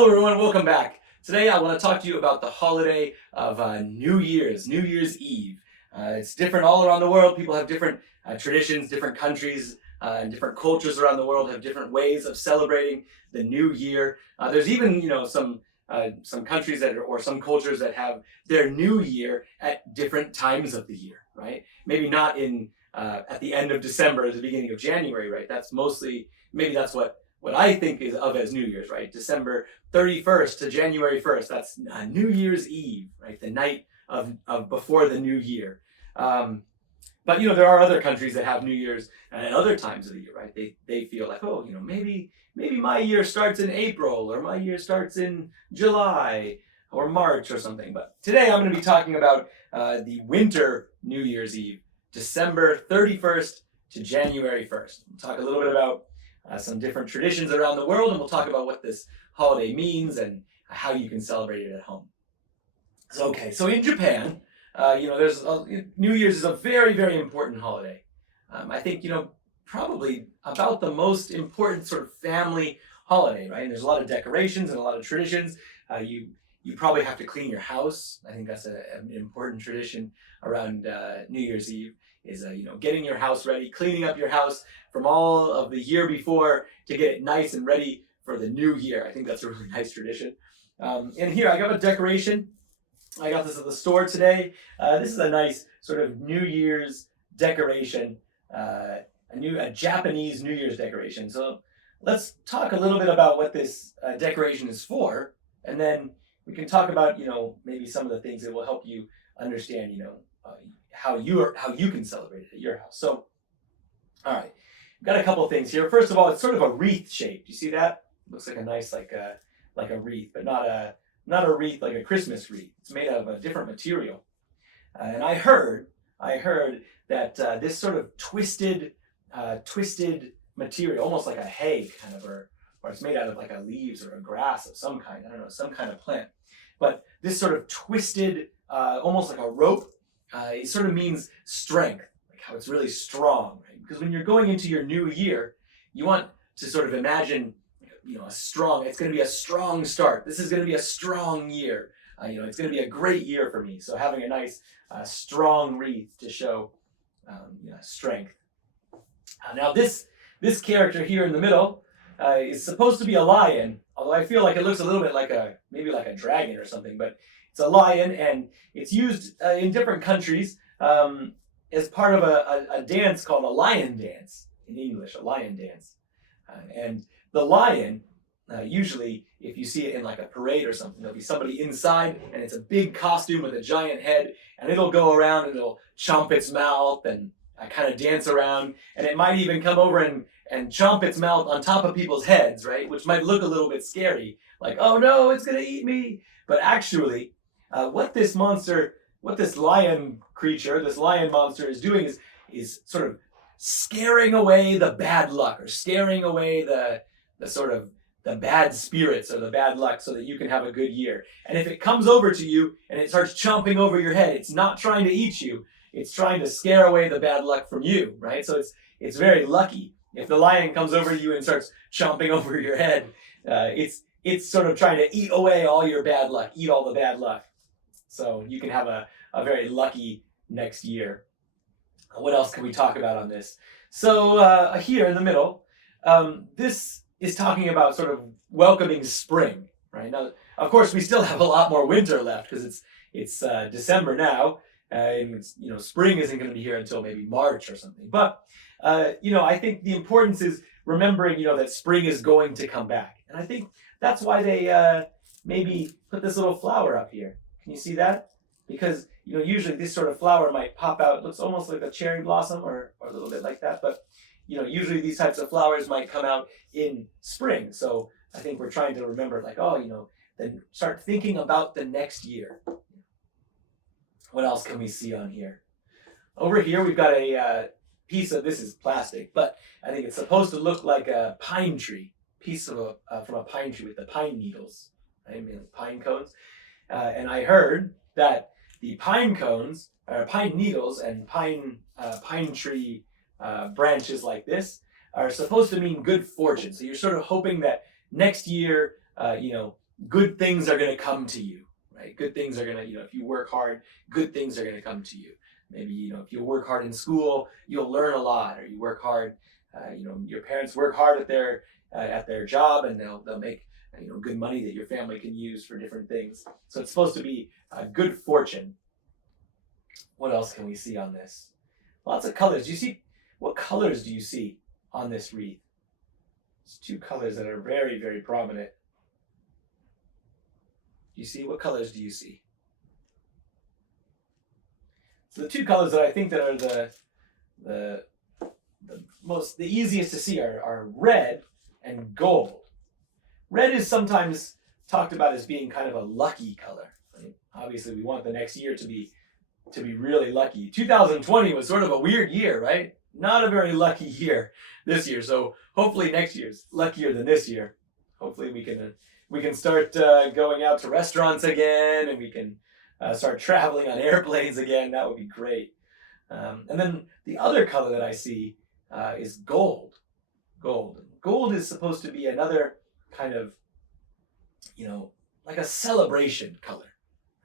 Hello everyone, welcome back. Today I want to talk to you about the holiday of New Year's Eve. It's different all around the world. People have different traditions, different countries, and different cultures around the world have different ways of celebrating the new year. There's even, some countries or some cultures that have their new year at different times of the year, right? Maybe not at the end of December or the beginning of January, right? That's what I think of as New Year's, right? December 31st to January 1st, that's New Year's Eve, right? The night of before the new year. But there are other countries that have New Year's at other times of the year, right? They feel like, maybe my year starts in April, or my year starts in July or March or something. But today I'm going to be talking about the winter New Year's Eve, December 31st to January 1st. We'll talk a little bit about some different traditions around the world, and we'll talk about what this holiday means and how you can celebrate it at home. So in Japan, New Year's is a very, very important holiday. I think, probably about the most important sort of family holiday, right? And there's a lot of decorations and a lot of traditions. You probably have to clean your house. I think that's an important tradition around New Year's Eve. Is getting your house ready, cleaning up your house from all of the year before to get it nice and ready for the new year. I think that's a really nice tradition. And here I got a decoration. I got this at the store today. This is a nice sort of New Year's decoration, a Japanese New Year's decoration. So let's talk a little bit about what this decoration is for, and then we can talk about maybe some of the things that will help you understand how you can celebrate it at your house. So, all right, got a couple of things here. First of all, it's sort of a wreath shape. Do you see that? Looks like a nice like a wreath, but not a wreath like a Christmas wreath. It's made out of a different material. And I heard that this sort of twisted material, almost like a hay kind of, or it's made out of like a leaves or a grass of some kind. I don't know, some kind of plant. But this sort of twisted, almost like a rope. It sort of means strength, like how it's really strong, right? Because when you're going into your new year, you want to sort of imagine, it's going to be a strong start. This is going to be a strong year. It's going to be a great year for me. So having a nice, strong wreath to show, strength. Now this character here in the middle is supposed to be a lion, although I feel like it looks a little bit like maybe like a dragon or something, but it's a lion, and it's used in different countries as part of a dance called a lion dance in English, a lion dance. And the lion, usually if you see it in like a parade or something, there'll be somebody inside, and it's a big costume with a giant head, and it'll go around and it'll chomp its mouth and kind of dance around, and it might even come over and chomp its mouth on top of people's heads, right? Which might look a little bit scary, like, oh no, it's gonna eat me. But actually, what this lion monster is doing is sort of scaring away the bad luck, or scaring away the sort of the bad spirits or the bad luck, so that you can have a good year. And if it comes over to you and it starts chomping over your head, it's not trying to eat you, it's trying to scare away the bad luck from you, right? So it's very lucky. If the lion comes over to you and starts chomping over your head, it's sort of trying to eat away all your bad luck, eat all the bad luck. So you can have a very lucky next year. What else can we talk about on this? So here in the middle, this is talking about sort of welcoming spring, right? Now, of course, we still have a lot more winter left because it's December now, and spring isn't going to be here until maybe March or something. But I think the importance is remembering that spring is going to come back, and I think that's why they maybe put this little flower up here. Can you see that? Because usually this sort of flower might pop out. It looks almost like a cherry blossom or a little bit like that. But usually these types of flowers might come out in spring. So I think we're trying to remember, like, then start thinking about the next year. What else can we see on here? Over here we've got a piece of, this is plastic, but I think it's supposed to look like a pine tree. Piece of from a pine tree with the pine needles, right? I mean, pine cones. And I heard that the pine cones, or pine needles, and pine tree branches like this are supposed to mean good fortune. So you're sort of hoping that next year, good things are going to come to you, right? Good things are going to, if you work hard, good things are going to come to you. Maybe, if you work hard in school, you'll learn a lot, or you work hard, your parents work hard at their job, and they'll make, good money that your family can use for different things. So it's supposed to be good fortune. What else can we see on this? Lots of colors. What colors do you see on this wreath? There's two colors that are very, very prominent. Do you see? What colors do you see? So the two colors that I think that are the easiest to see are red and gold. Red is sometimes talked about as being kind of a lucky color. Right? Obviously, we want the next year to be really lucky. 2020 was sort of a weird year, right? Not a very lucky year this year. So hopefully next year's luckier than this year. Hopefully we can start going out to restaurants again, and we can start traveling on airplanes again. That would be great. And then the other color that I see is gold. Gold is supposed to be another kind of, like a celebration color.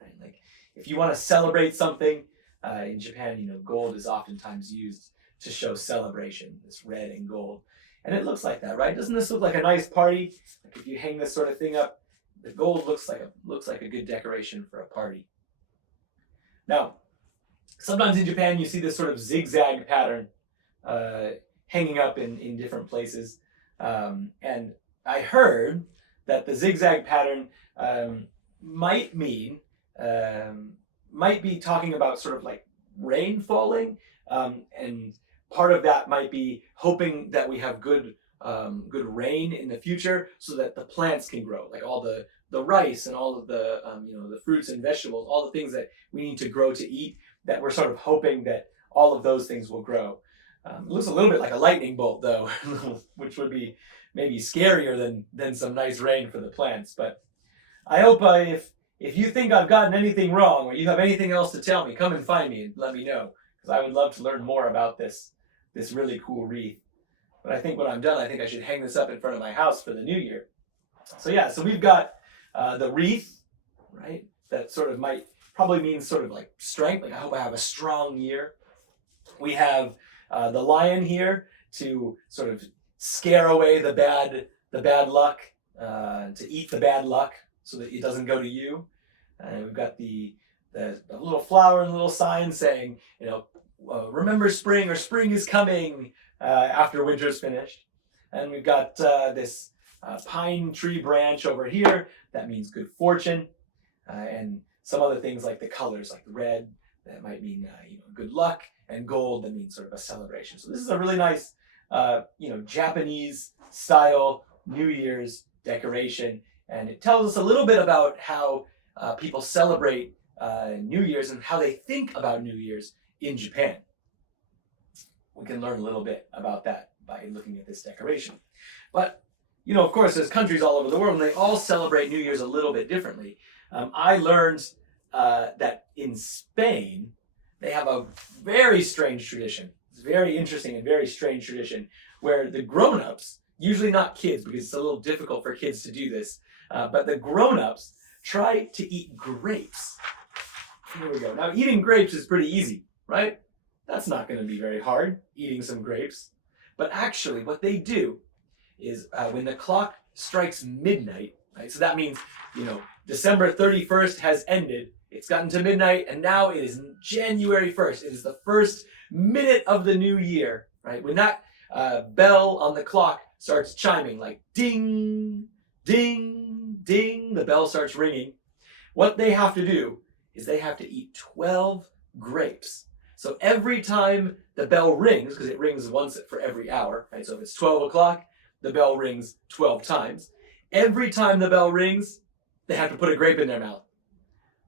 Right? Like if you want to celebrate something, in Japan, gold is oftentimes used to show celebration, this red and gold. And it looks like that, right? Doesn't this look like a nice party? Like if you hang this sort of thing up, the gold looks like a good decoration for a party. Now, sometimes in Japan you see this sort of zigzag pattern hanging up in different places. And I heard that the zigzag pattern might be talking about sort of like rain falling, and part of that might be hoping that we have good rain in the future so that the plants can grow, like all the rice and all of the the fruits and vegetables, all the things that we need to grow to eat, that we're sort of hoping that all of those things will grow. It looks a little bit like a lightning bolt though, which would be maybe scarier than some nice rain for the plants. But I hope if you think I've gotten anything wrong, or you have anything else to tell me, come and find me and let me know, because I would love to learn more about this really cool wreath. But I think when I'm done, I think I should hang this up in front of my house for the new year. So we've got the wreath, right? That sort of probably means sort of like strength. Like I hope I have a strong year. We have the lion here to sort of scare away the bad luck, to eat the bad luck so that it doesn't go to you. And we've got the little flower and little sign saying, remember spring, or spring is coming, after winter's finished. And we've got this pine tree branch over here that means good fortune, and some other things like the colors, like red, that might mean good luck, and gold that means sort of a celebration. So this is a really nice Japanese style New Year's decoration, and it tells us a little bit about how people celebrate New Year's and how they think about New Year's in Japan. We can learn a little bit about that by looking at this decoration. But of course, there's countries all over the world, and they all celebrate New Year's a little bit differently. I learned that in Spain, they have a very strange tradition. It's very interesting and very strange tradition where the grown-ups, usually not kids because it's a little difficult for kids to do this, but the grown-ups try to eat grapes. Here we go. Now, eating grapes is pretty easy, right? That's not going to be very hard, eating some grapes. But actually, what they do is when the clock strikes midnight, right? So that means, December 31st has ended. It's gotten to midnight, and now it is January 1st. It is the first minute of the new year, right? When that bell on the clock starts chiming, like ding, ding, ding, the bell starts ringing. What they have to do is they have to eat 12 grapes. So every time the bell rings, because it rings once for every hour, right? So if it's 12 o'clock, the bell rings 12 times. Every time the bell rings, they have to put a grape in their mouth.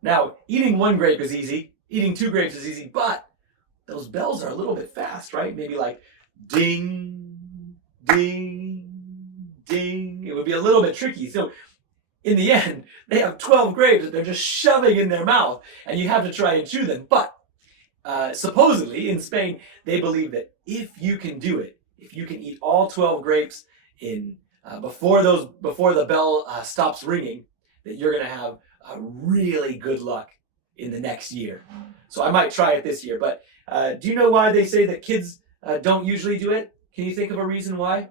Now, eating one grape is easy, eating two grapes is easy, but those bells are a little bit fast, right? Maybe like ding, ding, ding. It would be a little bit tricky. So in the end, they have 12 grapes that they're just shoving in their mouth, and you have to try and chew them. But supposedly in Spain, they believe that if you can do it, if you can eat all 12 grapes before the bell stops ringing, that you're going to have a really good luck in the next year. So I might try it this year. But do you know why they say that kids don't usually do it? Can you think of a reason why?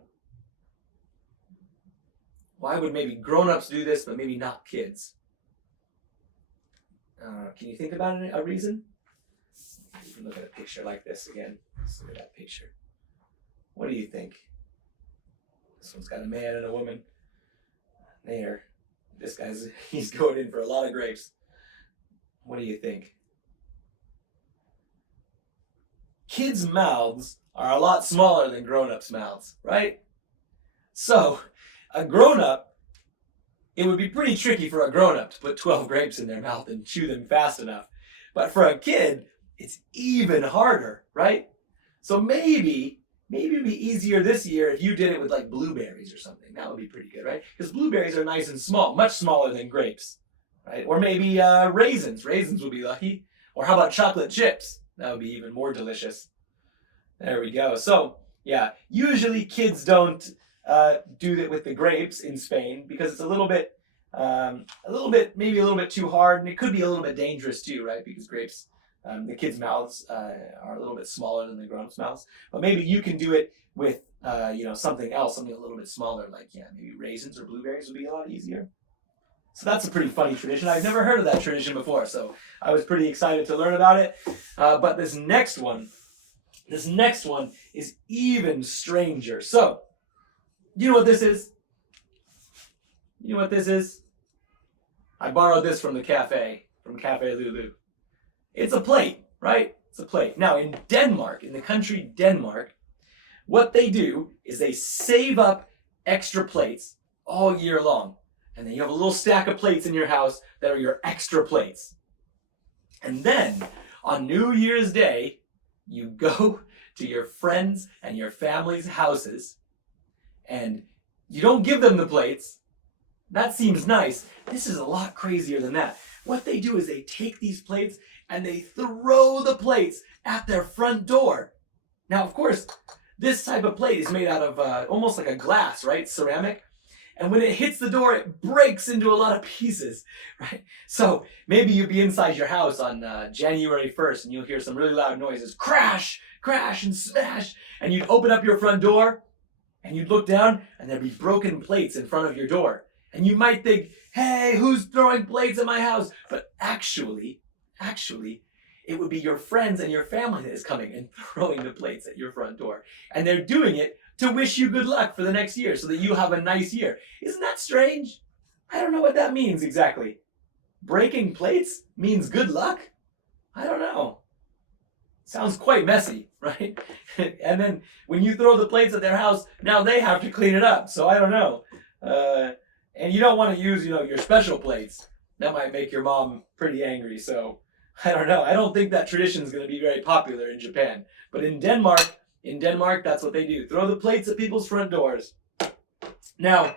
Why would maybe grown-ups do this, but maybe not kids? Can you think about a reason? You can look at a picture like this again. Let's look at that picture. What do you think? This one's got a man and a woman. There. This guy's, he's going in for a lot of grapes. What do you think? Kids' mouths are a lot smaller than grown-ups' mouths, right? So, a grown-up, it would be pretty tricky for a grown-up to put 12 grapes in their mouth and chew them fast enough. But for a kid, it's even harder, right? So maybe it'd be easier this year if you did it with like blueberries or something. That would be pretty good, right? Because blueberries are nice and small, much smaller than grapes, right? Or maybe raisins. Raisins would be lucky. Or how about chocolate chips? That would be even more delicious. There we go. So yeah, usually kids don't do that with the grapes in Spain because it's maybe a little bit too hard, and it could be a little bit dangerous too, right? Because grapes, the kids' mouths are a little bit smaller than the grown-ups' mouths. But maybe you can do it with something else, something a little bit smaller, like maybe raisins or blueberries would be a lot easier. So that's a pretty funny tradition. I've never heard of that tradition before, so I was pretty excited to learn about it. But this next one is even stranger. So, you know what this is? You know what this is? I borrowed this from Cafe Lulu. It's a plate, right? It's a plate. Now, in Denmark, in the country Denmark, what they do is they save up extra plates all year long. And then you have a little stack of plates in your house that are your extra plates. And then, on New Year's Day, you go to your friends and your family's houses, and you don't give them the plates. That seems nice. This is a lot crazier than that. What they do is they take these plates and they throw the plates at their front door. Now, of course, this type of plate is made out of almost like a glass, right? Ceramic. And when it hits the door, it breaks into a lot of pieces, right? So maybe you'd be inside your house on January 1st and you'll hear some really loud noises. Crash, crash, and smash. And you'd open up your front door and you'd look down and there'd be broken plates in front of your door. And you might think, hey, who's throwing plates at my house? But actually, it would be your friends and your family that is coming and throwing the plates at your front door. And they're doing it to wish you good luck for the next year so that you have a nice year. Isn't that strange? I don't know what that means exactly. Breaking plates means good luck? I don't know. Sounds quite messy, right? And then when you throw the plates at their house, now they have to clean it up. So I don't know. And you don't want to use, your special plates. That might make your mom pretty angry. So I don't know. I don't think that tradition is going to be very popular in Japan. But in Denmark, that's what they do. Throw the plates at people's front doors. Now,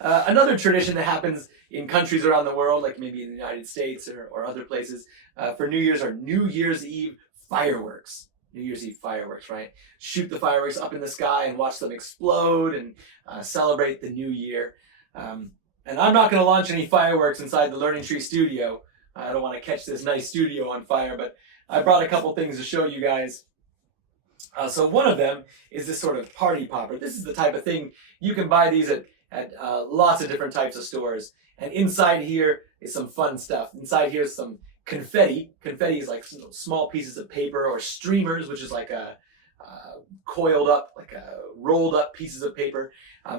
another tradition that happens in countries around the world, like maybe in the United States or other places, for New Year's are New Year's Eve fireworks. New Year's Eve fireworks, right? Shoot the fireworks up in the sky and watch them explode and celebrate the new year. And I'm not going to launch any fireworks inside the Learning Tree studio. I don't want to catch this nice studio on fire, but I brought a couple things to show you guys. So one of them is this sort of party popper. This is the type of thing, you can buy these at lots of different types of stores. And inside here is some fun stuff. Inside here is some confetti. Confetti is like small pieces of paper, or streamers, which is like a coiled up, like a rolled up pieces of paper.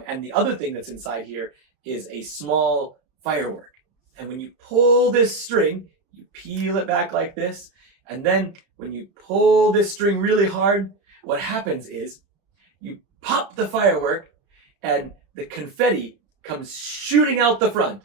And the other thing that's inside here is a small firework. And when you pull this string, you peel it back like this. And then when you pull this string really hard, what happens is you pop the firework and the confetti comes shooting out the front.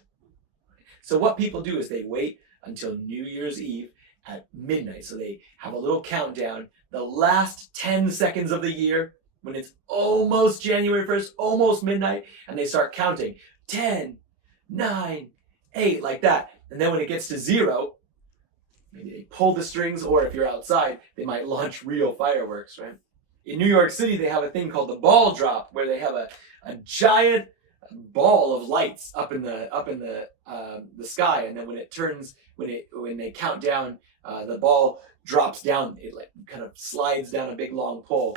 So what people do is they wait until New Year's Eve at midnight. So they have a little countdown, the last 10 seconds of the year, when it's almost January 1st, almost midnight, and they start counting 10, 9, 8, like that. And then when it gets to 0, maybe they pull the strings, or if you're outside, they might launch real fireworks, right? In New York City, they have a thing called the ball drop, where they have a giant ball of lights up in the sky, and then when they count down, the ball drops down. It like kind of slides down a big long pole,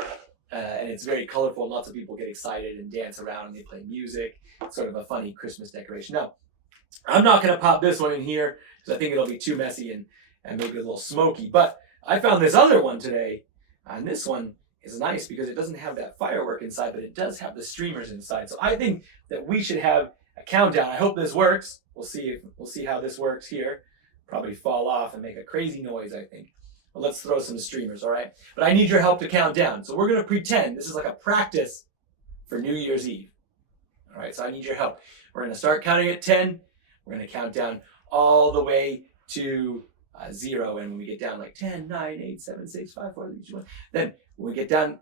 and it's very colorful. And lots of people get excited and dance around, and they play music. It's sort of a funny Christmas decoration. Now, I'm not going to pop this one in here because I think it'll be too messy and maybe a little smoky. But I found this other one today, and this one is nice because it doesn't have that firework inside, but it does have the streamers inside. So I think that we should have a countdown. I hope this works. We'll see how this works here. Probably fall off and make a crazy noise, I think. But let's throw some streamers, all right? But I need your help to count down. So we're going to pretend this is like a practice for New Year's Eve. All right, so I need your help. We're going to start counting at 10. We're going to count down all the way to 0. And when we get down like 10, 9, 8, 7, 6, 5, 4, 3, 2, 1, then when we get down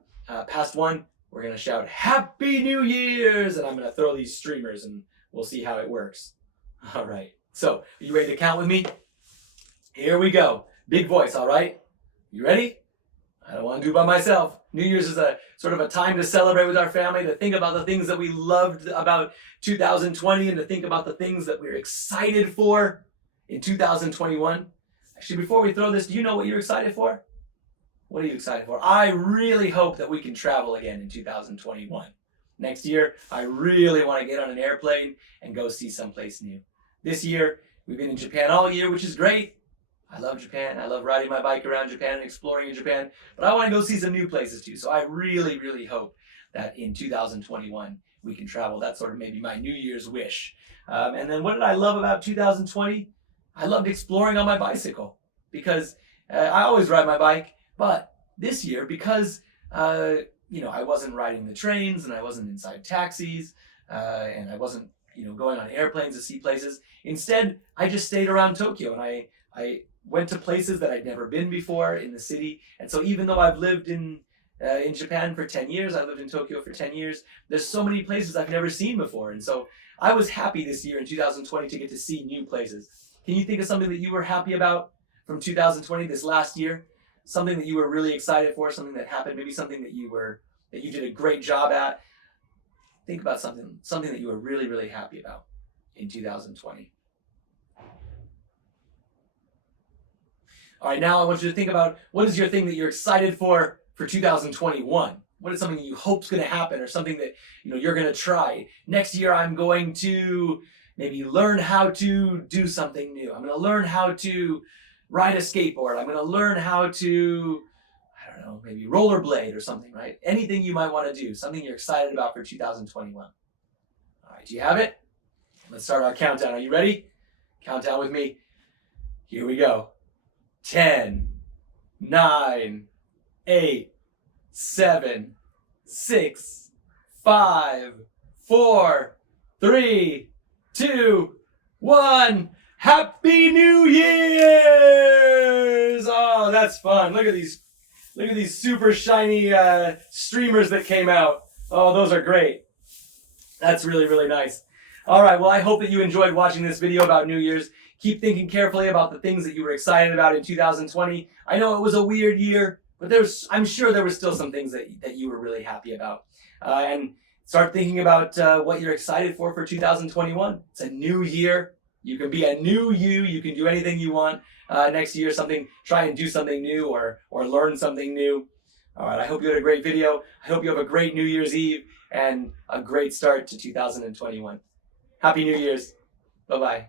past 1, we're going to shout, Happy New Year's! And I'm going to throw these streamers and we'll see how it works. All right. So, are you ready to count with me? Here we go. Big voice, all right? You ready? I don't want to do it by myself. New Year's is a sort of a time to celebrate with our family, to think about the things that we loved about 2020 and to think about the things that we're excited for in 2021. Actually, before we throw this, do you know what you're excited for? What are you excited for? I really hope that we can travel again in 2021. Next year, I really want to get on an airplane and go see someplace new. This year, we've been in Japan all year, which is great. I love Japan. I love riding my bike around Japan and exploring in Japan. But I want to go see some new places too. So I really, really hope that in 2021, we can travel. That's sort of maybe my New Year's wish. And then what did I love about 2020? I loved exploring on my bicycle because I always ride my bike. But this year, because I wasn't riding the trains and I wasn't inside taxis and I wasn't going on airplanes to see places. Instead, I just stayed around Tokyo and I went to places that I'd never been before in the city. And so even though I've lived in Japan for 10 years, I lived in Tokyo for 10 years, there's so many places I've never seen before. And so I was happy this year in 2020 to get to see new places. Can you think of something that you were happy about from 2020, this last year? Something that you were really excited for, something that happened, maybe something that you did a great job at. Think about something that you were really, really happy about in 2020. All right, now I want you to think about what is your thing that you're excited for 2021? What is something that you hope is going to happen or something that you're going to try? Next year I'm going to maybe learn how to do something new. I'm going to learn how to ride a skateboard. I'm going to learn how to, I don't know, maybe rollerblade or something, right? Anything you might want to do, something you're excited about for 2021. All right, do you have it? Let's start our countdown. Are you ready? Count down with me. Here we go. 10, 9, 8, 7, 6, 5, 4, 3, 2, 1. Happy New Year's! Oh, that's fun. Look at these super shiny streamers that came out. Oh, those are great. That's really, really nice. All right, well, I hope that you enjoyed watching this video about New Year's. Keep thinking carefully about the things that you were excited about in 2020. I know it was a weird year, but I'm sure there were still some things that you were really happy about. And start thinking about what you're excited for 2021. It's a new year. You can be a new you. You can do anything you want next year. Try and do something new or learn something new. All right, I hope you had a great video. I hope you have a great New Year's Eve and a great start to 2021. Happy New Year's. Bye-bye.